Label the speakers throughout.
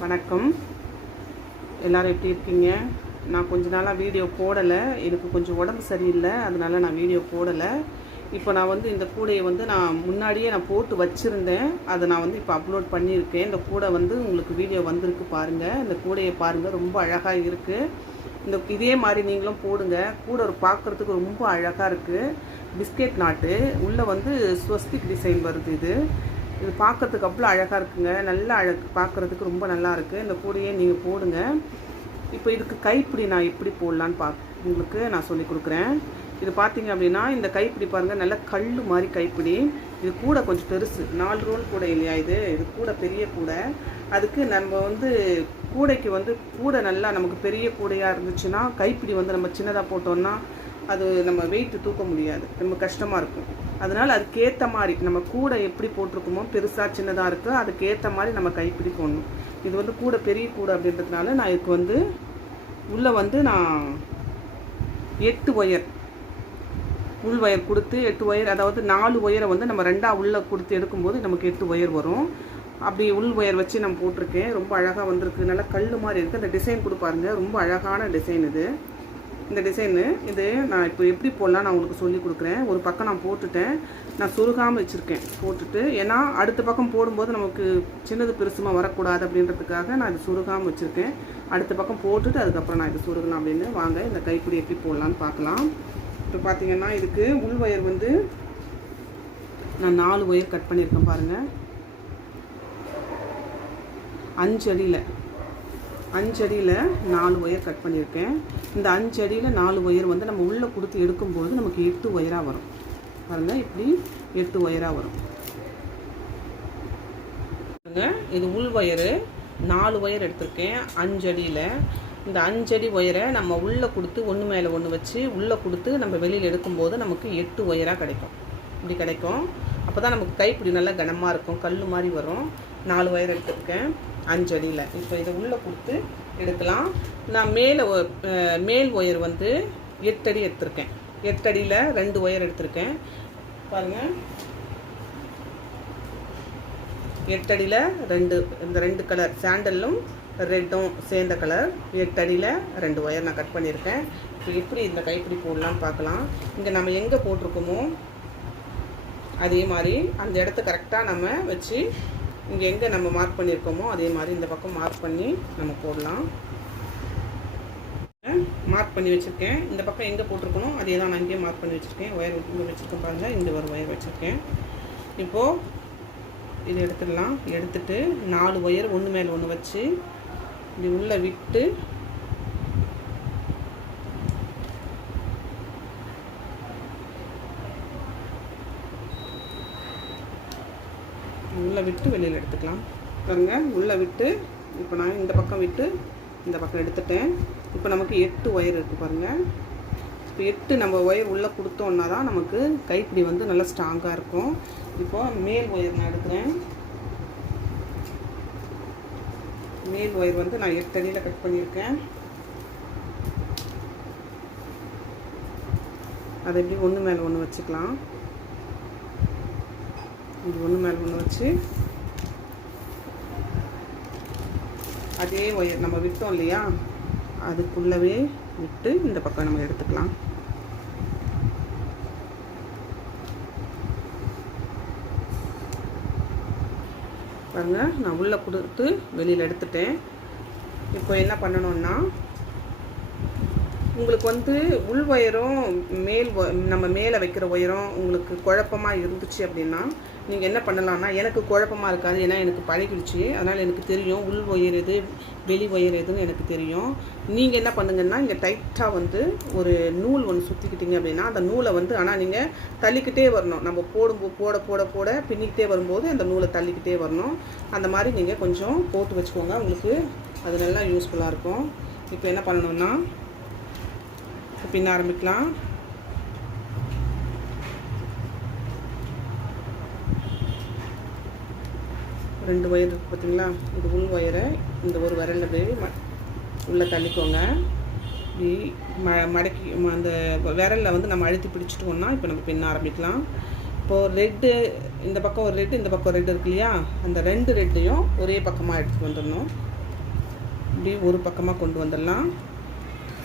Speaker 1: வணக்கம். எல்லாரும் எப்படி இருக்கீங்க? நான் கொஞ்ச நாளாக வீடியோ போடலை. எனக்கு கொஞ்சம் உடம்பு சரியில்லை. அதனால் நான் வீடியோ போடலை. இப்போ நான் வந்து இந்த கூடையை வந்து நான் முன்னாடியே நான் போட்டு வச்சுருந்தேன். அதை நான் வந்து இப்போ அப்லோட் பண்ணியிருக்கேன். இந்த கூடை வந்து உங்களுக்கு வீடியோ வந்திருக்கு பாருங்கள் இந்த கூடையை பாருங்கள் ரொம்ப அழகாக இருக்குது இந்த இதே மாதிரி நீங்களும் போடுங்க. கூடை ஒரு பார்க்குறதுக்கு ரொம்ப அழகாக இருக்குது பிஸ்கெட் நாட்டு. உள்ளே வந்து ஸ்வஸ்திக் டிசைன் வருது இது. இது பார்க்கறதுக்கு அவ்வளோ அழகாக இருக்குங்க. நல்லா அழகு பார்க்குறதுக்கு ரொம்ப நல்லா இருக்குது இந்த கூடையே நீங்கள் போடுங்க. இப்போ இதுக்கு கைப்பிடி நான் எப்படி போடலான்னு பா உங்களுக்கு நான் சொல்லி கொடுக்குறேன். இது பார்த்தீங்க அப்படின்னா இந்த கைப்பிடி பாருங்கள் நல்ல கல் மாதிரி கைப்பிடி. இது கூட கொஞ்சம் பெருசு நாலு ரோல் கூடை இல்லையா இது? இது கூட பெரிய கூடை. அதுக்கு நம்ம வந்து கூடைக்கு வந்து கூடை நல்லா நமக்கு பெரிய கூடையாக இருந்துச்சுன்னா கைப்பிடி வந்து நம்ம சின்னதாக போட்டோம்னா அது நம்ம வெயிட்டு தூக்க முடியாது. ரொம்ப கஷ்டமாக இருக்கும். அதனால் அதுக்கேற்ற மாதிரி நம்ம கூடை எப்படி போட்டிருக்கோமோ பெருசாக சின்னதாக இருக்கோ அதுக்கேற்ற மாதிரி நம்ம கைப்பிடி போடணும் இது வந்து கூடை பெரிய கூடை அப்படின்றதுனால நான் இதுக்கு வந்து உள்ளே வந்து நான் எட்டு ஒயர் உள் ஒயர் கொடுத்து எட்டு ஒயர் அதாவது நாலு ஒயரை வந்து நம்ம ரெண்டாக உள்ளே கொடுத்து எடுக்கும்போது நமக்கு எட்டு ஒயர் வரும். அப்படி உள் ஒயர் வச்சு நான் போட்டிருக்கேன். ரொம்ப அழகாக வந்திருக்கு. நல்லா கல் மாதிரி இருக்குது அந்த டிசைன் கொடுப்பாருங்க ரொம்ப அழகான டிசைன் இது. இந்த டிசைனு. இது நான் இப்போ எப்படி போடலாம் நான் உங்களுக்கு சொல்லி கொடுக்குறேன். ஒரு பக்கம் நான் போட்டுட்டேன். நான் சுருகாமல் வச்சுருக்கேன். போட்டுட்டு ஏன்னா அடுத்த பக்கம் போடும்போது நமக்கு சின்னது பெருசுமாக வரக்கூடாது அப்படின்றதுக்காக நான் இது சுருகாமல் வச்சுருக்கேன். அடுத்த பக்கம் போட்டுட்டு அதுக்கப்புறம் நான் இது சுருகலாம் அப்படின்னு வாங்க இந்த கைப்பிடி எப்படி போடலான்னு பார்க்கலாம். இப்போ பார்த்தீங்கன்னா இதுக்கு உள் ஒயர் வந்து நான் நாலு ஒயர் கட் பண்ணியிருக்கேன் பாருங்கள் அஞ்சு அடியில். அஞ்சடியில் நாலு ஒயர் கட் பண்ணியிருக்கேன். இந்த அஞ்சடியில் நாலு ஒயர் வந்து நம்ம உள்ளே கொடுத்து எடுக்கும்போது நமக்கு எட்டு ஒயராக வரும். பாருங்கள் இப்படி எட்டு ஒயராக வரும். பாருங்க, இது உள் ஒயரு. நாலு ஒயர் எடுத்திருக்கேன் அஞ்சடியில். இந்த அஞ்சடி ஒயரை நம்ம உள்ளே கொடுத்து ஒன்று மேலே ஒன்று வச்சு உள்ளே கொடுத்து நம்ம வெளியில் எடுக்கும்போது நமக்கு எட்டு ஒயராக கிடைக்கும். இப்படி கிடைக்கும். அப்போ தான் நமக்கு கைப்பிடி நல்லா கனமாக இருக்கும். கல் மாதிரி வரும். நாலு ஒயர் எடுத்திருக்கேன். அஞ்சடியில். இப்போ இதை உள்ளே கொடுத்து எடுக்கலாம். நான் மேலே ஒ- மேல் ஒயர் வந்து எட்டடி எடுத்திருக்கேன். எட்டடியில் ரெண்டு ஒயர் எடுத்திருக்கேன். பாருங்கள் எட்டடியில் ரெண்டு இந்த ரெண்டு கலர் சாண்டலும் ரெட்டும் சேர்ந்த கலர். எட்டடியில் ரெண்டு ஒயர் நான் கட் பண்ணியிருக்கேன். இப்போ எப்படி இந்த கைப்பிடி போடலான்னு பார்க்கலாம். இங்கே நம்ம எங்கே போட்டிருக்கோமோ அதே மாதிரி அந்த இடத்த கரெக்டாக நம்ம வச்சு இங்கே எங்கே நம்ம மார்க் பண்ணியிருக்கோமோ அதே மாதிரி இந்த பக்கம் மார்க் பண்ணி நம்ம போடலாம். மார்க் பண்ணி வச்சுருக்கேன். இந்த பக்கம் எங்கே போட்டிருக்கணும் அதே தான் நான் இங்கேயே மார்க் பண்ணி வச்சுருக்கேன். ஒயர் இங்கே வச்சுருக்கேன் பாருங்கள் இந்த ஒரு ஒயர் வச்சுருக்கேன். இப்போது இது எடுத்துடலாம். எடுத்துட்டு நாலு ஒயர் ஒன்று மேலே ஒன்று வச்சு இப்படி உள்ளே விட்டு உள்ளே விட்டு வெளியில் எடுத்துக்கலாம். பாருங்க உள்ளே விட்டு இப்போ நான் இந்த பக்கம் விட்டு இந்த பக்கம் எடுத்துட்டேன். இப்போ நமக்கு எட்டு ஒயர் இருக்குது பாருங்கள் இப்போ எட்டு நம்ம ஒயர் உள்ளே கொடுத்தோன்னா தான் நமக்கு கைப்பிடி வந்து நல்லா ஸ்ட்ராங்காக இருக்கும். இப்போது மேல் ஒயர் நான் எடுக்கிறேன். மேல் ஒயர் வந்து நான் எட்டு அடியில் கட் பண்ணியிருக்கேன். அதை எப்படி ஒன்று மேலே ஒன்று வச்சுக்கலாம். இது ஒன்று மேலே ஒன்று வச்சு அதே ஒயர் நம்ம விட்டோம் இல்லையா? அதுக்குள்ளவே விட்டு இந்த பக்கம் நம்ம எடுத்துக்கலாம். பாருங்கள் நான் உள்ளே கொடுத்து வெளியில் எடுத்துட்டேன். இப்போ என்ன பண்ணணுன்னா உங்களுக்கு வந்து உள் உயரம் மேல் நம்ம மேலே வைக்கிற உயரம் உங்களுக்கு குழப்பமாக இருந்துச்சு அப்படின்னா நீங்கள் என்ன பண்ணலாம்னா எனக்கு குழப்பமாக இருக்காது ஏன்னா எனக்கு பழகிடுச்சு. அதனால் எனக்கு தெரியும் உள் உயர் எது வெளி உயர் எதுன்னு எனக்கு தெரியும். நீங்கள் என்ன பண்ணுங்கன்னா இங்கே டைட்டாக வந்து ஒரு நூல் ஒன்று சுற்றிக்கிட்டீங்க அப்படின்னா அந்த நூலை வந்து ஆனால் நீங்கள் தள்ளிக்கிட்டே வரணும். நம்ம போடும் போட போட போட பின்னிக்கிட்டே வரும்போது அந்த நூலை தள்ளிக்கிட்டே வரணும். அந்த மாதிரி நீங்கள் கொஞ்சம் போட்டு வச்சுக்கோங்க. உங்களுக்கு அது நல்லா யூஸ்ஃபுல்லாக இருக்கும். இப்போ என்ன பண்ணணும்னா பின்ன ஆரம்பிக்கலாம். ரெண்டு ஒயர் இருக்குது பார்த்தீங்களா? இந்த உள் ஒயரை இந்த ஒரு விரல்ல அப்படியே ம உள்ளே தள்ளிக்கோங்க. இப்படி ம மடக்கி அந்த விரலில் வந்து நம்ம அழுத்தி பிடிச்சிட்டோம்னா இப்போ நம்ம பின்ன ஆரம்பிக்கலாம். இப்போது ரெட்டு இந்த பக்கம் ஒரு ரெட்டு இந்த பக்கம் ரெட்டு இருக்கு இல்லையா? அந்த ரெண்டு ரெட்டையும் ஒரே பக்கமாக எடுத்துகிட்டு வந்துடணும். இப்படி ஒரு பக்கமாக கொண்டு வந்துடலாம்.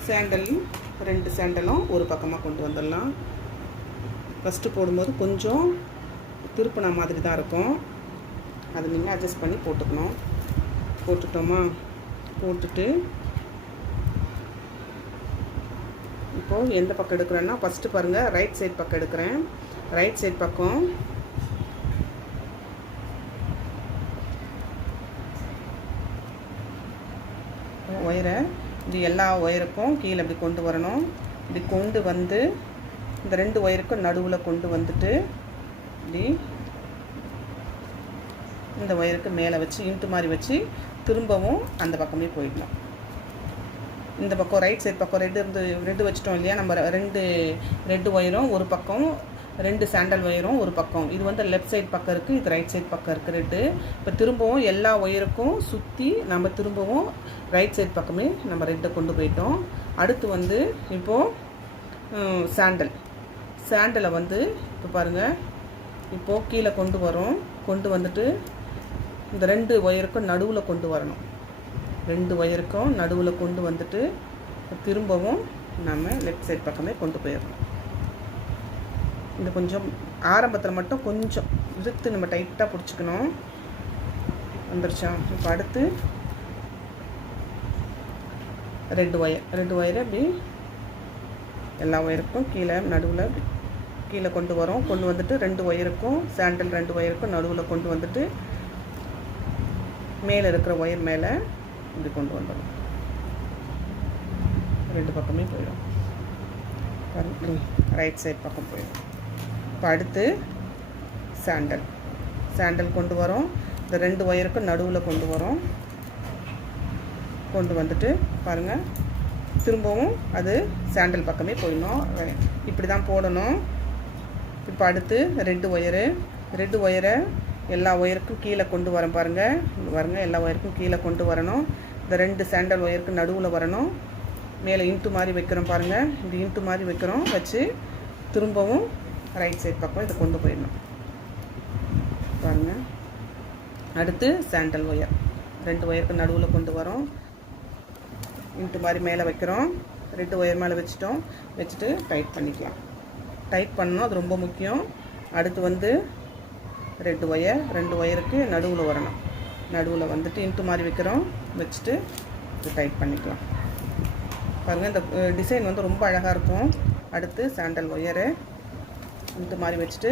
Speaker 1: சேண்டல் ரெண்டு சாண்டலும் ஒரு பக்கமாக கொண்டு வந்துடலாம். ஃபஸ்ட்டு போடும்போது கொஞ்சம் திருப்பின மாதிரி தான் இருக்கும். அதை நீங்கள் அட்ஜஸ்ட் பண்ணி போட்டுக்கணும். போட்டுட்டோமா? போட்டுட்டு இப்போது எந்த பக்கம் எடுக்கிறேன்னா ஃபஸ்ட்டு பாருங்கள் ரைட் சைட் பக்கம் எடுக்கிறேன். ரைட் சைட் பக்கம் ஒயரை இது எல்லா ஒயருக்கும் கீழே இப்படி கொண்டு வரணும். இப்படி கொண்டு வந்து இந்த ரெண்டு ஒயருக்கும் நடுவில் கொண்டு வந்துட்டு இப்படி இந்த ஒயருக்கு மேலே வச்சு இன்ட்டு மாதிரி வச்சு திரும்பவும் அந்த பக்கமே போயிடணும் இந்த பக்கம் ரைட் சைட் பக்கம் ரெண்டு இருந்து ரெண்டு வச்சிட்டோம் இல்லையா? நம்ம ரெண்டு ரெட்டு ஒயரும் ஒரு பக்கம் ரெண்டு சாண்டல் ஒயரும் ஒரு பக்கம். இது வந்து லெஃப்ட் சைட் பக்கம் இருக்குது இது ரைட் சைட் பக்கம் இருக்குது ரெண்டு. இப்போ திரும்பவும் எல்லா ஒயருக்கும் சுற்றி நம்ம திரும்பவும் ரைட் சைட் பக்கமே நம்ம ரெட்டை கொண்டு போயிட்டோம். அடுத்து வந்து இப்போது சாண்டல் சாண்டலை வந்து இப்போ பாருங்கள் இப்போது கீழே கொண்டு வரோம். கொண்டு வந்துட்டு இந்த ரெண்டு ஒயருக்கும் நடுவில் கொண்டு வரணும். ரெண்டு ஒயருக்கும் நடுவில் கொண்டு வந்துட்டு திரும்பவும் நம்ம லெஃப்ட் சைட் பக்கமே கொண்டு போயிடணும். இந்த கொஞ்சம் ஆரம்பத்தில் மட்டும் கொஞ்சம் இழுத்து நம்ம டைட்டாக பிடிச்சிக்கணும். வந்துருச்சா? இப்போ அடுத்து ரெண்டு ஒயர் ரெண்டு ஒயரை அப்படி எல்லா ஒயருக்கும் கீழே நடுவில் அப்படி கீழே கொண்டு வரோம். கொண்டு வந்துட்டு ரெண்டு ஒயருக்கும் சாண்டல் ரெண்டு ஒயருக்கும் நடுவில் கொண்டு வந்துட்டு மேலே இருக்கிற ஒயர் மேலே இப்படி கொண்டு வந்துடும் ரெண்டு பக்கமே போயிடும். ரைட் சைட் பக்கம் போயிடும். இப்போ அடுத்து சாண்டல் சாண்டல் கொண்டு வரோம். இந்த ரெண்டு ஒயருக்கும் நடுவில் கொண்டு வரோம். கொண்டு வந்துட்டு பாருங்கள் திரும்பவும் அது சாண்டல் பக்கமே போயிடணும். இப்படி தான் போடணும். இப்போ அடுத்து ரெண்டு ஒயரு. ரெண்டு ஒயரை எல்லா ஒயருக்கும் கீழே கொண்டு வரேன் பாருங்கள் பாருங்கள் எல்லா ஒயருக்கும் கீழே கொண்டு வரணும். இந்த ரெண்டு சாண்டல் ஒயருக்கு நடுவில் வரணும். மேலே இன்ட்டு மாதிரி வைக்கிறோம் பாருங்கள் இந்த இன்ட்டு மாதிரி வைக்கிறோம். வச்சு திரும்பவும் ரைட் சைட் பக்கம் இதை கொண்டு போயிடணும். பாருங்கள் அடுத்து சாண்டல் ஒயர் ரெண்டு ஒயருக்கு நடுவில் கொண்டு வரோம். இன்ட்டு மாதிரி மேலே வைக்கிறோம். ரெண்டு ஒயர் மேலே வச்சுட்டோம். வச்சுட்டு டைட் பண்ணிக்கலாம். டைட் பண்ணணும். அது ரொம்ப முக்கியம். அடுத்து வந்து ரெண்டு ஒயர் ரெண்டு ஒயருக்கு நடுவில் வரணும். நடுவில் வந்துட்டு இன்ட்டு மாதிரி வைக்கிறோம். வச்சுட்டு டைட் பண்ணிக்கலாம். பாருங்கள் இந்த டிசைன் வந்து ரொம்ப அழகாக இருக்கும். அடுத்து சாண்டல் ஒயரு இந்த மாதிரி வச்சுட்டு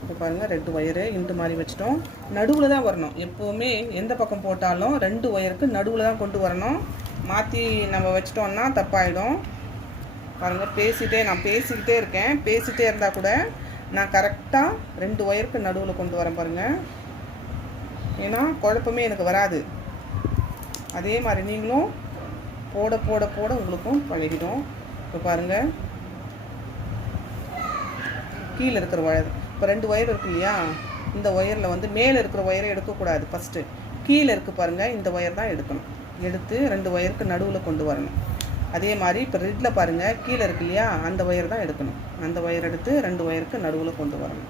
Speaker 1: இப்போ பாருங்கள் ரெண்டு ஒயரு இன்ட்டு மாதிரி வச்சிட்டோம். நடுவில் தான் வரணும். எப்போவுமே எந்த பக்கம் போட்டாலும் ரெண்டு ஒயருக்கு நடுவில் தான் கொண்டு வரணும். மாற்றி நம்ம வச்சிட்டோம்னா தப்பாயிடும். பாருங்கள் பேசிகிட்டே நான் பேசிக்கிட்டே இருக்கேன். பேசிகிட்டே இருந்தால் கூட நான் கரெக்டாக ரெண்டு ஒயருக்கு நடுவில் கொண்டு வரேன் பாருங்கள் ஏன்னா குழப்பமே எனக்கு வராது. அதே மாதிரி நீங்களும் போட போட போட உங்களுக்கும் பழகிடும். இப்போ பாருங்கள் கீழே இருக்கிற ஒயர் இப்போ ரெண்டு ஒயர் இருக்கு இல்லையா? இந்த ஒயரில் வந்து மேலே இருக்கிற ஒயரை எடுக்கக்கூடாது ஃபஸ்ட்டு கீழே இருக்குது பாருங்கள் இந்த ஒயர் தான் எடுக்கணும். எடுத்து ரெண்டு ஒயருக்கு நடுவில் கொண்டு வரணும். அதே மாதிரி இப்போ ரெட்டில் பாருங்கள் கீழே இருக்கு இல்லையா? அந்த ஒயர் தான் எடுக்கணும். அந்த ஒயர் எடுத்து ரெண்டு ஒயருக்கு நடுவில் கொண்டு வரணும்.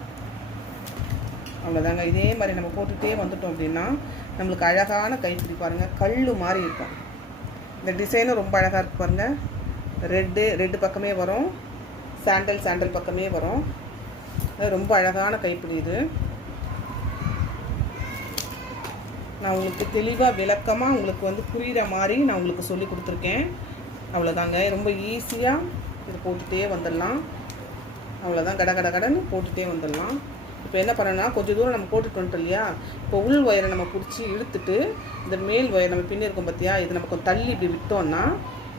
Speaker 1: அவ்வளோதாங்க இதே மாதிரி நம்ம போட்டுகிட்டே வந்துட்டோம் அப்படின்னா நம்மளுக்கு அழகான கைப்பிடி பாருங்கள் கல் மாதிரி இருக்கும். இந்த டிசைனும் ரொம்ப அழகாக இருக்குது பாருங்கள் ரெட்டு ரெட்டு பக்கமே வரும். சாண்டல் சாண்டல் பக்கமே வரும். ரொம்ப அழகான கைப்பிடி இது. நான் உங்களுக்கு தெளிவாக விளக்கமாக உங்களுக்கு வந்து புரிகிற மாதிரி நான் உங்களுக்கு சொல்லி கொடுத்துருக்கேன். அவ்வளோதாங்க ரொம்ப ஈஸியாக இது போட்டுகிட்டே வந்துடலாம். அவ்வளோதான் கட கட கடன்னு போட்டுகிட்டே வந்துடலாம். இப்போ என்ன பண்ணணும்னா கொஞ்சம் தூரம் நம்ம போட்டுட்டு வந்துட்டோம் இல்லையா? இப்போ உள் ஒயரை நம்ம பிடிச்சி இழுத்துட்டு இந்த மேல் ஒயர் நம்ம பின்னி இருக்கோம் பார்த்தியா இது நம்ம தள்ளி இப்படி விட்டோம்னா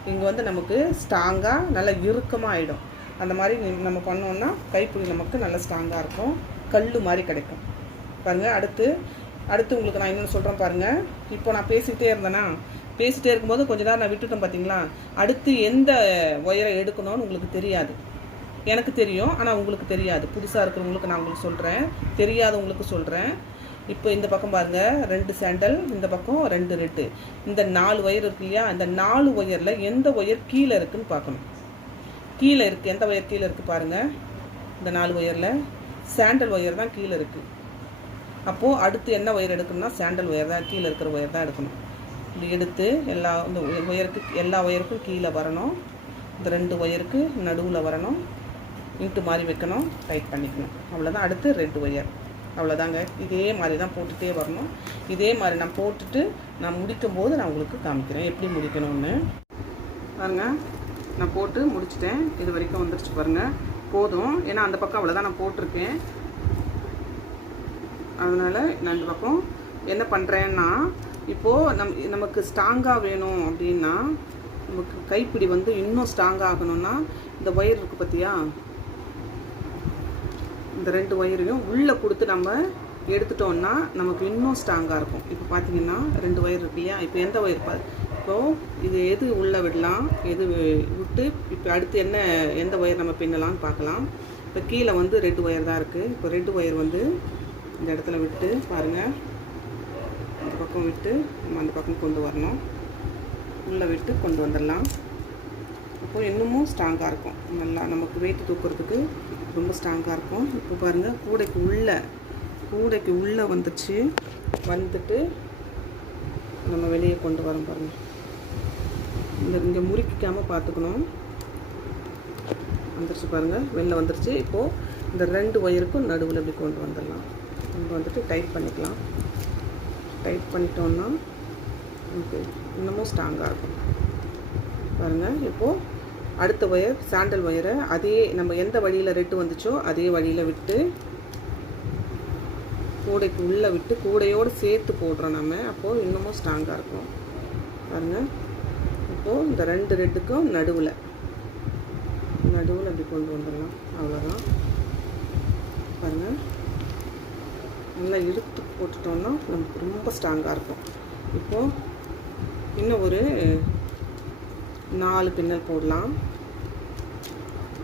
Speaker 1: இங்கே வந்து நமக்கு ஸ்ட்ராங்காக நல்லா இறுக்கமாக ஆகிடும் அந்த மாதிரி நம்ம பண்ணோம்னா கைப்பிடி நமக்கு நல்லா ஸ்ட்ராங்காக இருக்கும். கல் மாதிரி கிடைக்கும். பாருங்கள் அடுத்து அடுத்து உங்களுக்கு நான் இன்னொன்று சொல்கிறேன் பாருங்கள் இப்போ நான் பேசிகிட்டே இருந்தேன்னா பேசிகிட்டே இருக்கும்போது கொஞ்சம் நேரம் நான் விட்டுட்டேன் பார்த்தீங்களா அடுத்து எந்த ஒயரை எடுக்கணும்னு உங்களுக்கு தெரியாது. எனக்கு தெரியும் ஆனால் உங்களுக்கு தெரியாது. புதுசாக இருக்கிறவங்களுக்கு நான் உங்களுக்கு சொல்கிறேன் தெரியாதவங்களுக்கு சொல்கிறேன் இப்போ இந்த பக்கம் பாருங்கள் ரெண்டு சாண்டல் இந்த பக்கம் ரெண்டு ரெட்டு இந்த நாலு ஒயர் இருக்கு இல்லையா? இந்த நாலு ஒயரில் எந்த ஒயர் கீழே இருக்குதுன்னு பார்க்கணும். கீழே இருக்குது எந்த ஒயர் கீழே இருக்குது பாருங்கள் இந்த நாலு ஒயரில் சாண்டல் ஒயர் தான் கீழே இருக்குது அப்போது அடுத்து என்ன ஒயர் எடுக்கணும்னா சாண்டல் ஒயர் தான் கீழே இருக்கிற ஒயர் தான் எடுக்கணும். இப்படி எடுத்து எல்லா இந்த ஒயருக்கு எல்லா ஒயருக்கும் கீழே வரணும். இந்த ரெண்டு ஒயருக்கு நடுவில் வரணும். இன்ட்டு மாதிரி வைக்கணும். டைட் பண்ணிக்கணும். அவ்வளோதான் அடுத்து ரெண்டு ஒயர் அவ்வளோதாங்க இதே மாதிரி தான் போட்டுகிட்டே வரணும். இதே மாதிரி நான் போட்டுட்டு நான் முடிக்கும் போது நான் உங்களுக்கு காமிக்கிறேன். எப்படி முடிக்கணும்னு. பாருங்கள் நான் போட்டு முடிச்சிட்டேன். இது வரைக்கும் வந்துருச்சு பாருங்கள் போதும். ஏன்னா அந்த பக்கம் அவ்வளோதான் நான் போட்டிருக்கேன். அதனால் நான் இந்த பக்கம் என்ன பண்ணுறேன்னா இப்போது நம் நமக்கு ஸ்ட்ராங்காக வேணும் அப்படின்னா நமக்கு கைப்பிடி வந்து இன்னும் ஸ்ட்ராங்காக ஆகணும்னா இந்த ஒயர் இருக்குது பார்த்தியா இந்த ரெண்டு ஒயரையும் உள்ளே கொடுத்து நம்ம எடுத்துட்டோம்னா நமக்கு இன்னும் ஸ்ட்ராங்காக இருக்கும். இப்போ பார்த்தீங்கன்னா ரெண்டு ஒயர் இருக்கு இல்லையா? இப்போ எந்த ஒயர் பா இப்போது இது எது உள்ளே விடலாம்? எது போட்டு இப்போ அடுத்து என்ன எந்த ஒயர் நம்ம பின்னலாம்னு பார்க்கலாம். இப்போ கீழே வந்து ரெண்டு ஒயர் தான் இருக்குது இப்போ ரெண்டு ஒயர் வந்து இந்த இடத்துல விட்டு பாருங்கள் இந்த பக்கம் விட்டு நம்ம அந்த பக்கம் கொண்டு வரணும். உள்ளே விட்டு கொண்டு வந்துடலாம். அப்போ இன்னமும் ஸ்ட்ராங்காக இருக்கும். நல்லா நமக்கு வெயிட் தூக்குறதுக்கு ரொம்ப ஸ்ட்ராங்காக இருக்கும். இப்போ பாருங்கள் கூடைக்கு உள்ளே கூடைக்கு உள்ளே வந்துச்சு. வந்துட்டு நம்ம வெளியே கொண்டு வரோம் பாருங்கள் இந்த இங்கே முறுக்கிக்காமல் பார்த்துக்கணும் வந்துருச்சு பாருங்கள் வெளில வந்துருச்சு. இப்போது இந்த ரெண்டு ஒயருக்கும் நடுவில் இப்படி கொண்டு வந்துடலாம். நம்ம வந்துட்டு டைட் பண்ணிக்கலாம். டைட் பண்ணிட்டோம்னா நமக்கு இன்னமும் ஸ்ட்ராங்காக இருக்கும். பாருங்கள் இப்போது அடுத்த ஒயர் சாண்டல் ஒயரை அதே நம்ம எந்த வழியில் ரெட்டு வந்துச்சோ அதே வழியில் விட்டு கூடைக்கு உள்ளே விட்டு கூடையோடு சேர்த்து போடுறோம் நம்ம. அப்போது இன்னமும் ஸ்ட்ராங்காக இருக்கும். பாருங்கள் இப்போது இந்த ரெண்டு ரெட்டுக்கும் நடுவில். நடுவில் அப்படி கொண்டு வந்துடலாம். அவ்வளோதான் பாருங்கள் நல்லா இழுத்து போட்டுட்டோம்னா நமக்கு ரொம்ப ஸ்ட்ராங்காக இருக்கும். இப்போது இன்னும் ஒரு நாலு பின்னல் போடலாம்.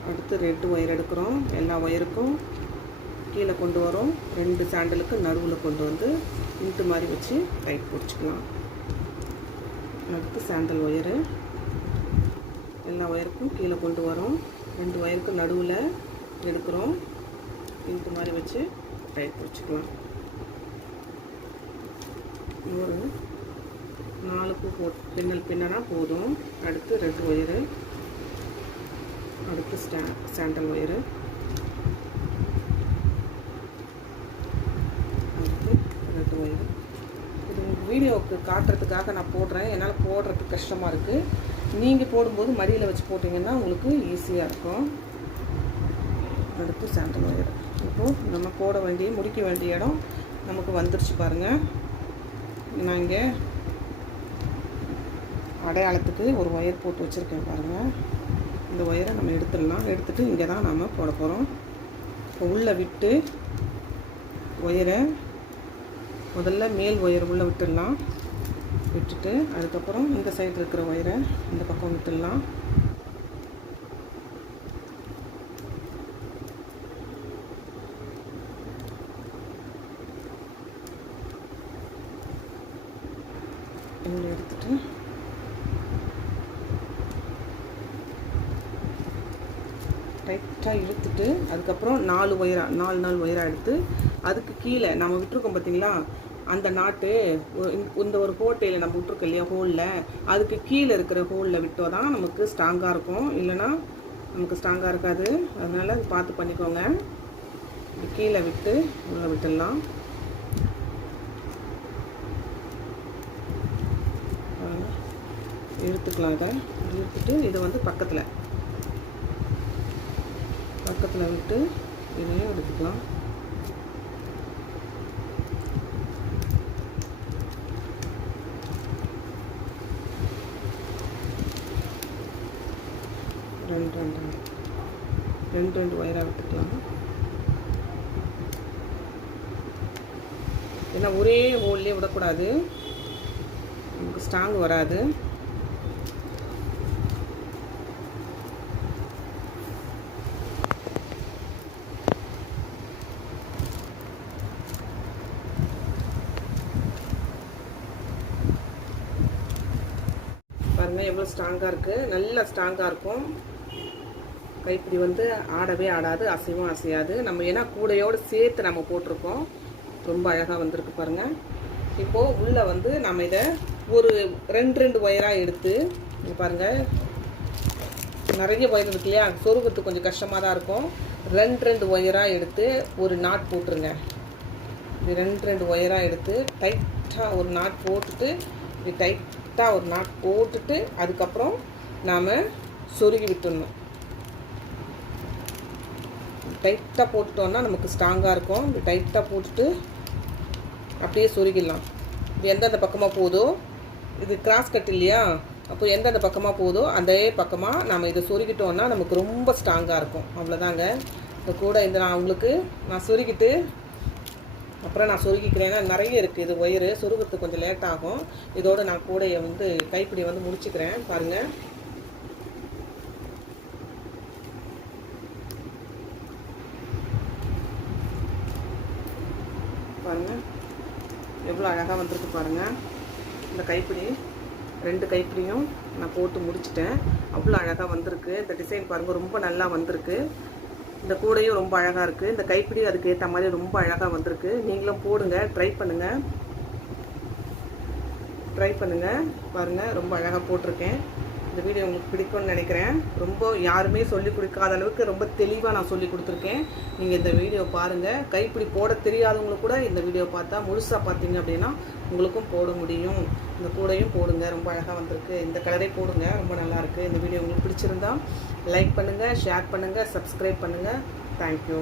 Speaker 1: அடுத்து ரெட்டு ஒயர் எடுக்கிறோம். எல்லா ஒயருக்கும் கீழே கொண்டு வரோம். ரெண்டு சாண்டலுக்கு நடுவில் கொண்டு வந்து இன்ட்டு மாதிரி வச்சு டைட் பிடிச்சிக்கலாம். அடுத்து சாண்டல் ஒயரு. எல்லா ஒயருக்கும் கீழே கொண்டு வரோம். ரெண்டு ஒயருக்கு நடுவில் எடுக்கிறோம். இந்த மாதிரி வச்சு டைட் பிடிச்சிக்கலாம் ஒரு நாலு பூ போட் பின்னல் பின்னனா போதும். அடுத்து ரெண்டு ஒயரு. அடுத்து ஸ்டா சாண்டல் ஒயரு அடுத்து ரெட் ஒயரு இது உங்களுக்கு காட்டுறதுக்காக நான் போடுறேன். என்னால் போடுறதுக்கு கஷ்டமாக இருக்குது நீங்கள் போடும்போது மடியில் வச்சு போட்டிங்கன்னா உங்களுக்கு ஈஸியாக இருக்கும். அடுத்து சாண்டல் ஒயர் இப்போது நம்ம போட வேண்டிய முடிக்க வேண்டிய இடம் நமக்கு வந்துருச்சு பாருங்கள் நான் இங்கே அடையாளத்துக்கு ஒரு ஒயர் போட்டு வச்சுருக்கேன் பாருங்கள் இந்த ஒயரை நம்ம எடுத்துடலாம். எடுத்துகிட்டு இங்கே தான் நாம் போட போகிறோம் இப்போ உள்ளே விட்டு ஒயரை முதல்ல மேல் ஒயர் உள்ளே விட்டுடலாம். விட்டுட்டு அதுக்கப்புறம் இந்த சைடு இருக்கிற ஒயரை இந்த பக்கம் விட்டுடலாம். இங்கே எடுத்துட்டு டைட்டாக இழுத்துட்டு அதுக்கப்புறம் நாலு ஒயராக நாலு நாலு ஒயராக எடுத்து அதுக்கு கீழே நம்ம விட்டுருக்கோம் பார்த்தீங்களா அந்த நாட்டு இந்த- ஒரு கோட்டையில் நம்ம விட்டுருக்கோம் இல்லையா ஹோலில்? அதுக்கு கீழே இருக்கிற ஹோலில் விட்டோ தான் நமக்கு ஸ்ட்ராங்காக இருக்கும். இல்லைன்னா நமக்கு ஸ்ட்ராங்காக இருக்காது. அதனால் அது பார்த்து பண்ணிக்கோங்க. கீழே விட்டு உள்ளே விட்டுடலாம். பாருங்க. இழுத்துக்கலாம் இதை. இழுத்துட்டு இதை வந்து பக்கத்தில். பக்கத்தில் விட்டு இதையும் எடுத்துக்கலாம் ரெண்டு ரெண்டு ரெண்டு ரெண்டு ஒயராக விட்டுக்கலாம். ஏன்னா ஒரே ஹோல்லே விடக்கூடாது. நமக்கு ஸ்ட்ராங் வராது. பாருங்கள் எவ்வளோ ஸ்ட்ராங்காக இருக்குது நல்லா ஸ்ட்ராங்காக இருக்கும். கைப்பிடி வந்து ஆடவே ஆடாது அசைவும் அசையாது. நம்ம ஏன்னா கூடையோடு சேர்த்து நம்ம போட்டிருக்கோம். ரொம்ப அழகாக வந்திருக்கு பாருங்கள் இப்போது உள்ளே வந்து நம்ம இதை ஒரு ரெண்டு ரெண்டு ஒயராக எடுத்து பாருங்கள் நிறைய ஒயர் இருக்கு இல்லையா? சொருகிறதுக்கு கொஞ்சம் கஷ்டமாக தான் இருக்கும். ரெண்டு ரெண்டு ஒயராக எடுத்து ஒரு நாட் போட்டுருங்க. இது ரெண்டு ரெண்டு ஒயராக எடுத்து டைட்டாக ஒரு நாட் போட்டுட்டு டைட்டாக ஒரு நாட் போட்டுட்டு அதுக்கப்புறம் நாம் சொருகி விட்டுடணும். டைட்டாக போட்டுட்டோம்னா நமக்கு ஸ்ட்ராங்காக இருக்கும். இப்படி டைட்டாக போட்டுட்டு அப்படியே சுருகிடலாம். இது எந்தெந்த பக்கமாக போதோ இது கிராஸ் கட் இல்லையா? அப்போ எந்தெந்த பக்கமாக போதோ அதே பக்கமாக நம்ம இதை சொருகிட்டோம்னா நமக்கு ரொம்ப ஸ்ட்ராங்காக இருக்கும். அவ்வளோதாங்க இந்த கூட இந்த நான் உங்களுக்கு நான் சொருகிட்டு அப்புறம் நான் சொருகிக்கிறேன் நிறைய இருக்குது இது ஒயரு. சொருகிறதுக்கு கொஞ்சம் லேட் ஆகும். இதோடு நான் கூடையை வந்து கைப்பிடியை வந்து முடிச்சுக்கிறேன். பாருங்கள் பாருங்கள் எவ்வளோ அழகாக வந்திருக்கு பாருங்கள் இந்த கைப்பிடி ரெண்டு கைப்பிடியும் நான் போட்டு முடிச்சிட்டேன். அவ்வளோ அழகாக வந்திருக்கு. இந்த டிசைன் பாருங்கள் ரொம்ப நல்லா வந்திருக்கு. இந்த கூடையும் ரொம்ப அழகாக இருக்குது இந்த கைப்பிடி அதுக்கேற்ற மாதிரி ரொம்ப அழகாக வந்திருக்கு. நீங்களும் போடுங்க ட்ரை பண்ணுங்கள் ட்ரை பண்ணுங்கள் பாருங்கள் ரொம்ப அழகாக போட்டிருக்கேன். இந்த வீடியோ உங்களுக்கு பிடிக்கும்னு நினைக்கிறேன். ரொம்ப யாருமே சொல்லி கொடுக்காத அளவுக்கு ரொம்ப தெளிவாக நான் சொல்லி கொடுத்துருக்கேன். நீங்கள் இந்த வீடியோ பாருங்கள் கைப்பிடி போட தெரியாதவங்களுக்கு கூட இந்த வீடியோ பார்த்தா முழுசாக பார்த்தீங்க அப்படின்னா உங்களுக்கும் போட முடியும். இந்த கூடையும் போடுங்க. ரொம்ப அழகாக வந்திருக்கு. இந்த கலரே போடுங்க. ரொம்ப நல்லாயிருக்கு இந்த வீடியோ உங்களுக்கு பிடிச்சிருந்தா லைக் பண்ணுங்கள் ஷேர் பண்ணுங்கள் சப்ஸ்கிரைப் பண்ணுங்கள் தேங்க்யூ